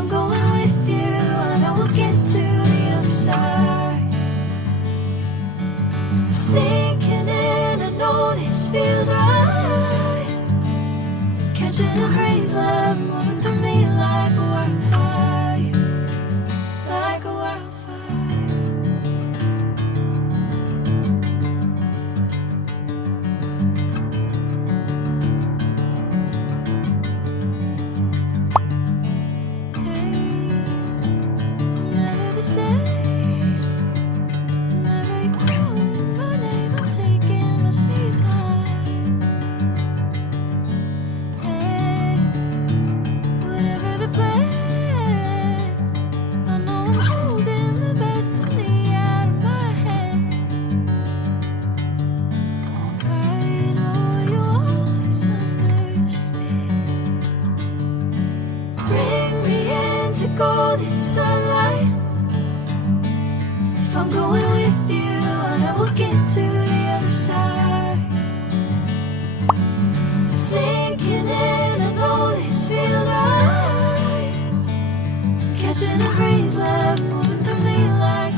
I'm going with you, I know we'll get to the other side. Sinking in, I know this feels right. Catching a breeze, love moving through me like a wildfire, like a wildfire. Hey, I'm never the same. Whenever you're calling my name, I'm taking my sweet time. Hey, whatever the plan, I know I'm holding the best of me out of my hand. I know you'll always understand. Bring me into golden sunlight. If I'm going with you, I know we'll get to the other side. Sinking in, I know this feels right. Catching a breeze, love moving through me like